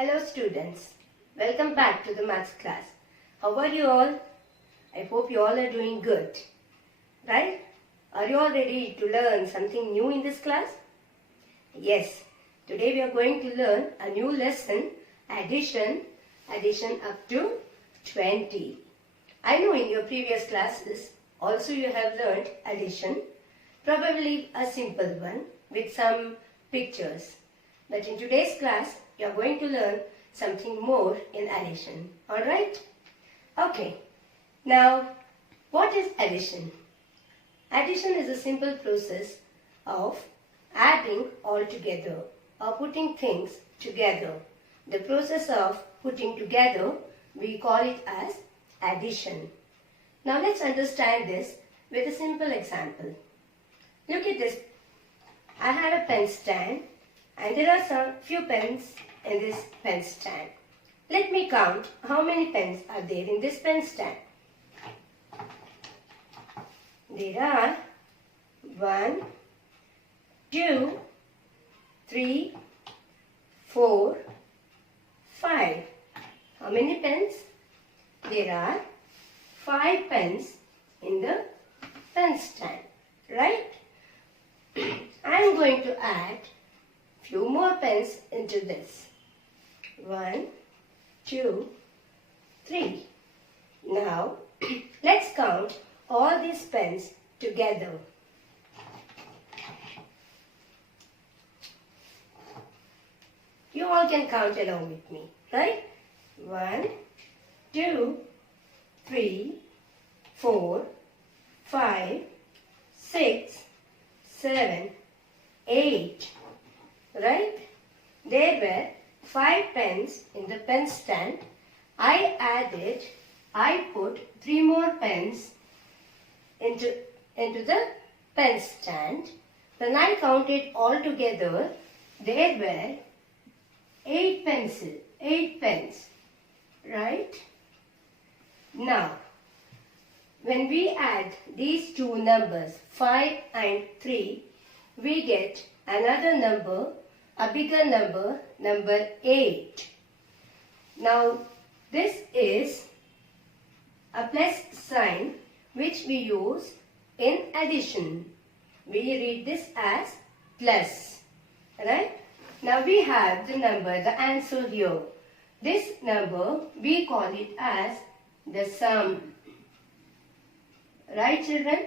Hello students, welcome back to the maths class. How are you all? I hope you all are doing good, right? Are you all ready to learn something new in this class? Yes, today we are going to learn a new lesson, addition up to 20. I know in your previous classes also you have learned addition, probably a simple one with some pictures. But in today's class, you are going to learn something more in addition. Alright? Okay. Now, what is addition? Addition is a simple process of adding all together or putting things together. The process of putting together, we call it as addition. Now let's understand this with a simple example. Look at this. I have a pen stand and there are some few pens in this pen stand. Let me count how many pens are there in this pen stand. There are 1, 2, 3, 4, 5. How many pens? There are 5 pens in the pen stand, right? I am going to add few more pens into this. 1, 2, 3. Now, let's count all these pens together. You all can count along with me, right? 1, 2, 3, 4, 5, 6, 7, 8. Right? There were 5 pens in the pen stand. I put 3 more pens into the pen stand. When I counted all together, there were 8 pens. Right? Now, when we add these two numbers, 5 and 3, we get another number, a bigger number, number 8. Now, this is a plus sign which we use in addition. We read this as plus, right? Now, we have the number, the answer here. This number, we call it as the sum. Right, children?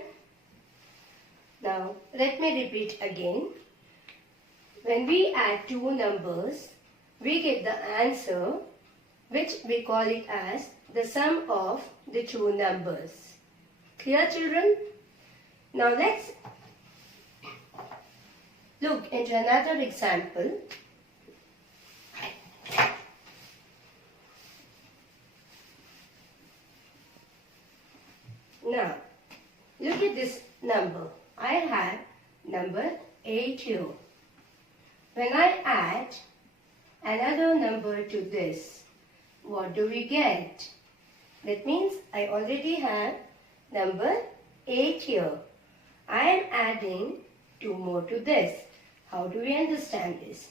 Now, let me repeat again. When we add two numbers, we get the answer, which we call it as the sum of the two numbers. Clear, children? Now, let's look into another example. Now, look at this number. I have number 8 here. When I add another number to this, what do we get? That means I already have number 8 here. I am adding 2 more to this. How do we understand this?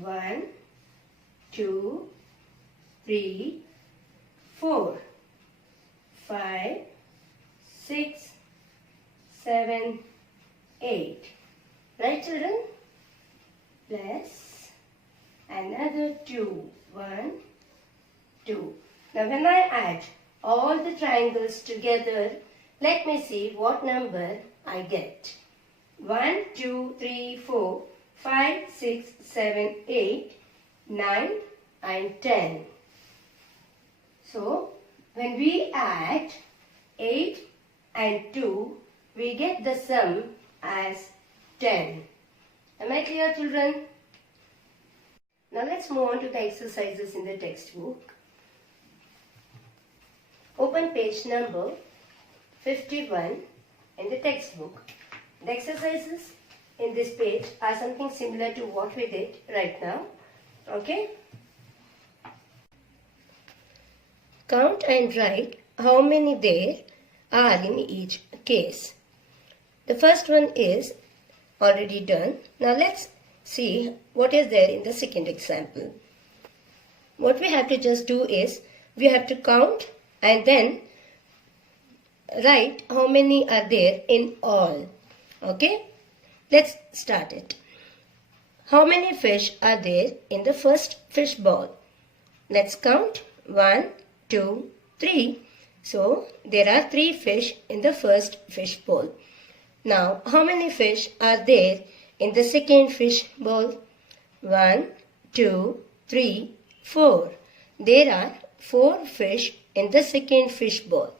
1, 2, 3, 4, 5, 6, 7, 8. Right, children? Plus another 2. 1, 2. Now, when I add all the triangles together, let me see what number I get. 1, 2, 3, 4, 5, 6, 7, 8, 9 and 10. So, when we add 8 and 2, we get the sum as 10. Am I clear, children? Now let's move on to the exercises in the textbook. Open page number 51 in the textbook. The exercises in this page are something similar to what we did right now. Okay? Count and write how many there are in each case. The first one is already done. Now let's see what is there in the second example. what we have to just do is, we have to count and then write how many are there in all. Okay, let's start it. How many fish are there in the first fish bowl? Let's count. 1, 2, 3. So there are 3 fish in the first fish bowl. Now how many fish are there in the second fish bowl? 1, 2, 3, 4. There are 4 fish in the second fish bowl.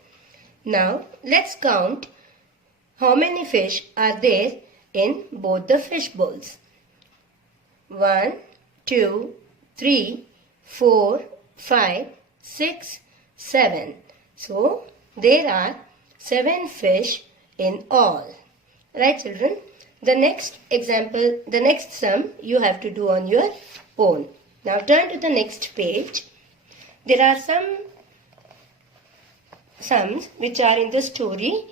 Now let's count how many fish are there in both the fish bowls. 1, 2, 3, 4, 5, 6, 7. So there are 7 fish in all. Right, children? The next example, the next sum you have to do on your own. Now turn to the next page. There are some sums which are in the story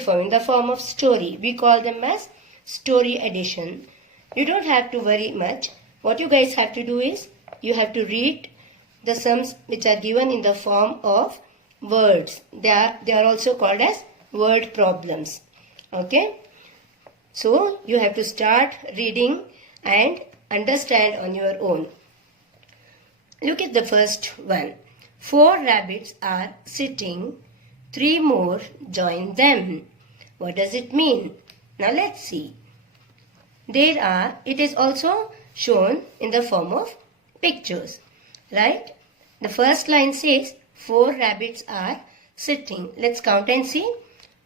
form, in the form of story. We call them as story addition. You don't have to worry much. What you guys have to do is, you have to read the sums which are given in the form of words. They are also called as word problems. Okay? So you have to start reading and understand on your own. Look at the first one. 4 rabbits are sitting, 3 more join them. What does it mean? Now let's see. It is also shown in the form of pictures, right? The first line says 4 rabbits are sitting. Let's count and see.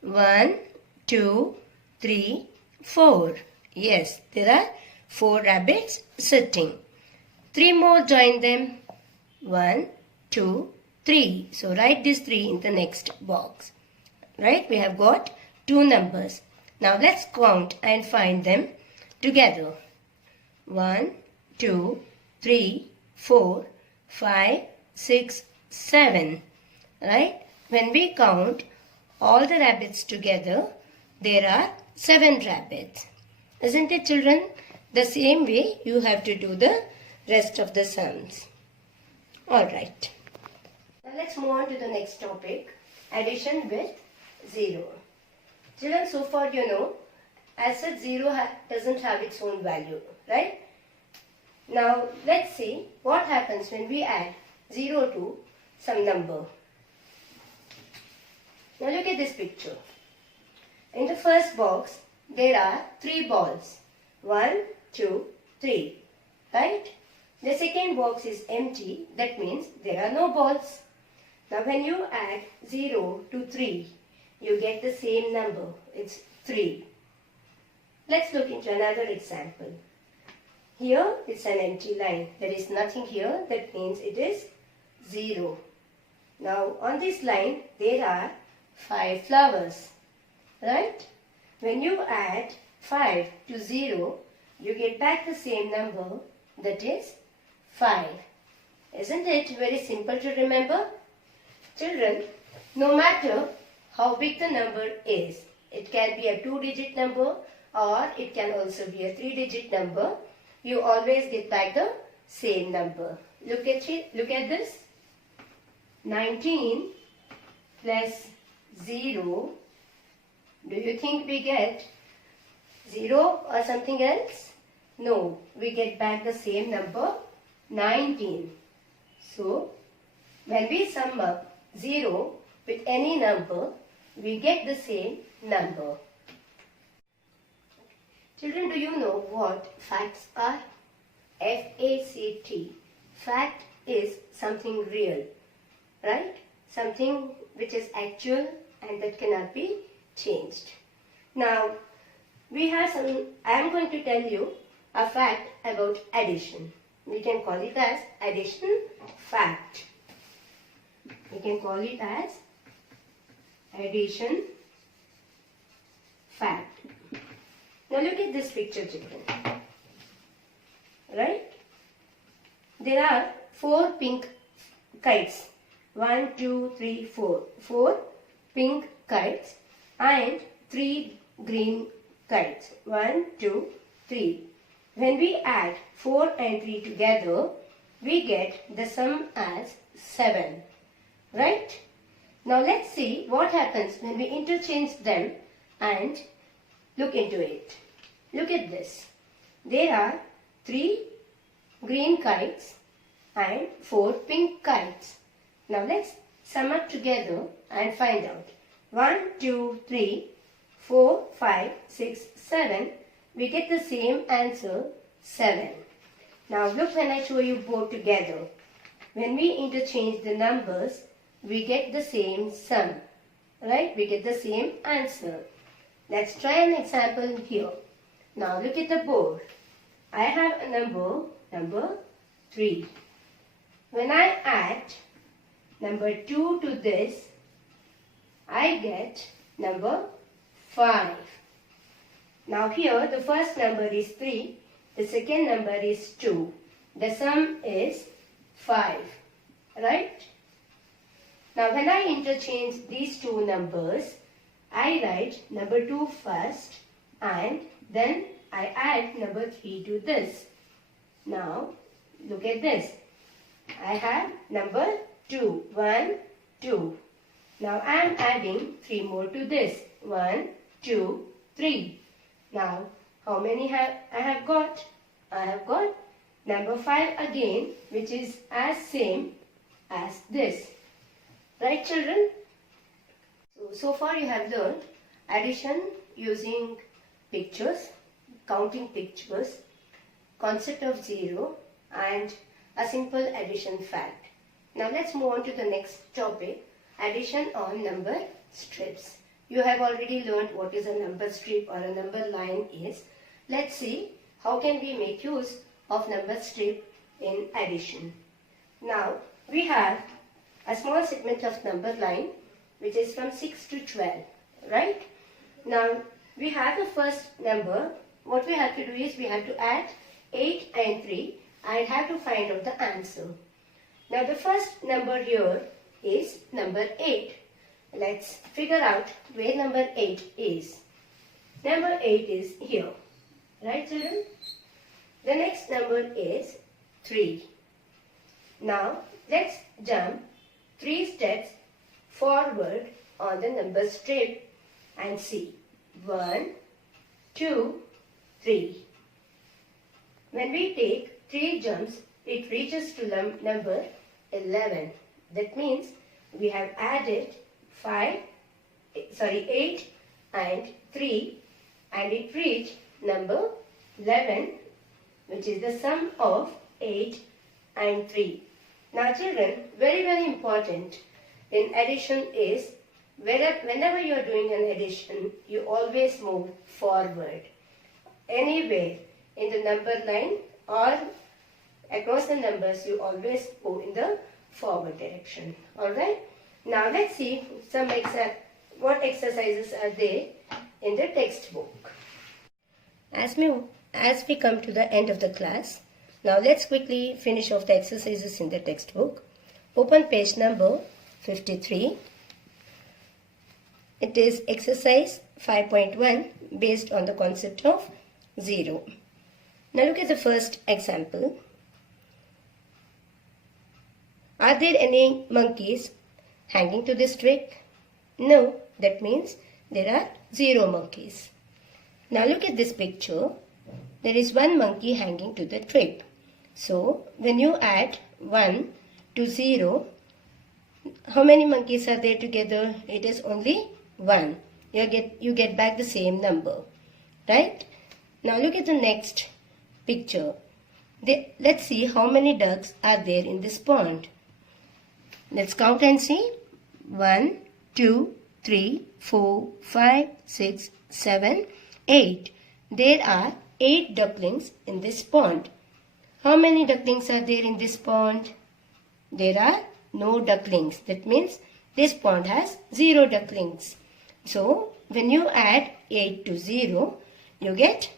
1, 2, 3, 4. Yes, there are 4 rabbits sitting. 3 more join them. 1, 2, 3. So write this 3 in the next box. Right? We have got 2 numbers. Now let's count and find them together. 1, 2, 3, 4, 5, 6, 7. Right? When we count all the rabbits together, there are 7 rabbits. Isn't it, children? The same way you have to do the rest of the sums. Alright. Now let's move on to the next topic. Addition with 0. Children, so far you know, as such 0 doesn't have its own value, right? Now let's see what happens when we add 0 to some number. Now look at this picture. In the first box, there are 3 balls. 1, 2, 3. Right? The second box is empty. That means there are no balls. Now when you add 0 to 3, you get the same number. It's 3. Let's look into another example. Here it's an empty line. There is nothing here. That means it is 0. Now on this line, there are 5 flowers. Right? When you add 5 to 0, you get back the same number, that is 5. Isn't it very simple to remember? Children, no matter how big the number is, it can be a 2-digit number or it can also be a 3-digit number, you always get back the same number. Look at it. Look at this. 19 plus 0. Do you think we get 0 or something else? No, we get back the same number, 19. So, when we sum up 0 with any number, we get the same number. Children, do you know what facts are? F-A-C-T. Fact is something real, right? Something which is actual and that cannot be changed. Now, I am going to tell you a fact about addition. We can call it as addition fact. We can call it as addition fact. Now look at this picture, children. Right? There are 4 pink kites. 1, 2, 3, 4. 4 pink kites and 3 green kites. 1, 2, 3. When we add 4 and 3 together, we get the sum as 7. Right? Now let's see what happens when we interchange them and look into it. Look at this. There are 3 green kites and 4 pink kites. Now let's sum up together and find out. 1, 2, 3, 4, 5, 6, 7. We get the same answer, 7. Now look when I show you both together. When we interchange the numbers, we get the same sum. Right? We get the same answer. Let's try an example here. Now look at the board. I have a number 3. When I add number 2 to this, I get number 5. Now here the first number is 3, the second number is 2. The sum is 5. Right? Now when I interchange these two numbers, I write number 2 first and then I add number 3 to this. Now look at this. I have number 2. 1, 2. Now I am adding 3 more to this. 1, 2, 3. Now how many I have got? I have got number 5 again, which is as same as this. Right, children? So far you have learned addition using pictures, counting pictures, concept of zero, and a simple addition fact. Now let's move on to the next topic, addition on number strips. You have already learned what is a number strip or a number line is. Let's see how can we make use of number strip in addition. Now we have a small segment of number line which is from 6 to 12, right? Now we have the first number. What we have to do is we have to add 8 and 3 and have to find out the answer. Now the first number here is number 8. Let's figure out where number 8 is. Number 8 is here, right, children? The next number is 3. Now let's jump 3 steps forward on the number strip and see. 1, 2, 3. When we take 3 jumps, it reaches to number 11. That means we have added 8 and 3 and it reached number 11, which is the sum of 8 and 3. Now children, very important in addition is whenever you are doing an addition, you always move forward. Anywhere in the number line or across the numbers, you always go in the forward direction. Alright? Now let's see what exercises are there in the textbook. As we come to the end of the class, now let's quickly finish off the exercises in the textbook. Open page number 53. It is exercise 5.1 based on the concept of zero. Now look at the first example. Are there any monkeys hanging to this twig? No, that means there are 0 monkeys. Now look at this picture. There is 1 monkey hanging to the twig. So when you add 1 to 0, how many monkeys are there together? It is only 1. You get back the same number. Right? Now look at the next picture. Let's see how many ducks are there in this pond. Let's count and see. 1, 2, 3, 4, 5, 6, 7, 8. There are 8 ducklings in this pond. How many ducklings are there in this pond? There are no ducklings. That means this pond has 0 ducklings. So when you add 8 to 0, you get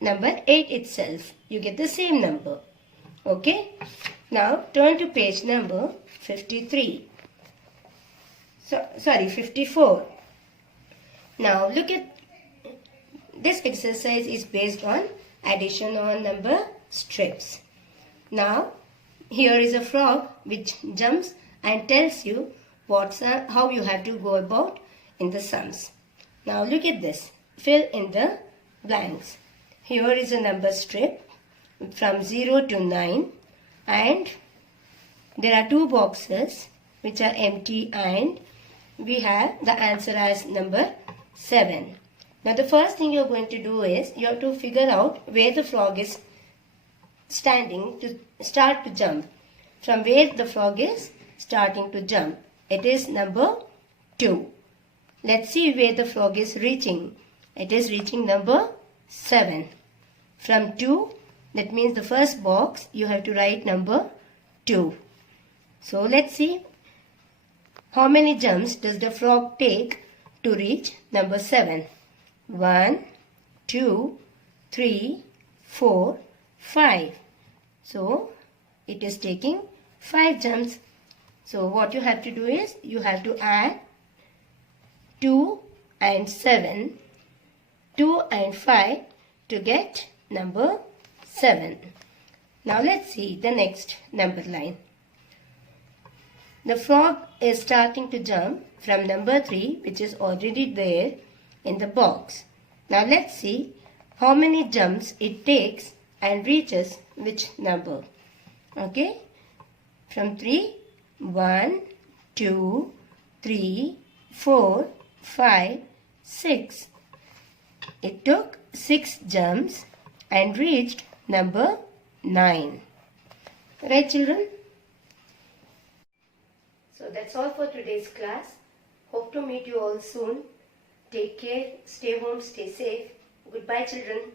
number 8 itself. You get the same number. Okay? Now turn to page number 53. 54. Now look at this exercise is based on addition on number strips. Now here is a frog which jumps and tells you how you have to go about in the sums. Now look at this. Fill in the blanks. Here is a number strip from 0 to 9 and there are two boxes which are empty and we have the answer as number 7. Now the first thing you are going to do is you have to figure out where the frog is standing to start to jump. From where the frog is starting to jump. It is number 2. Let's see where the frog is reaching. It is reaching number 7. From 2, that means the first box, you have to write number 2. So let's see how many jumps does the frog take to reach number 7. 1, 2, 3, 4, 5. So it is taking 5 jumps. So what you have to do is you have to add 2 and 7, 2 and 5 to get number 7. Now let's see the next number line. The frog is starting to jump from number 3, which is already there in the box. Now let's see how many jumps it takes and reaches which number. Okay, from 3, 1, 2, 3, 4, 5, 6. It took 6 jumps and reached number 9. Right, children? So that's all for today's class. Hope to meet you all soon. Take care, stay home, stay safe. Goodbye, children.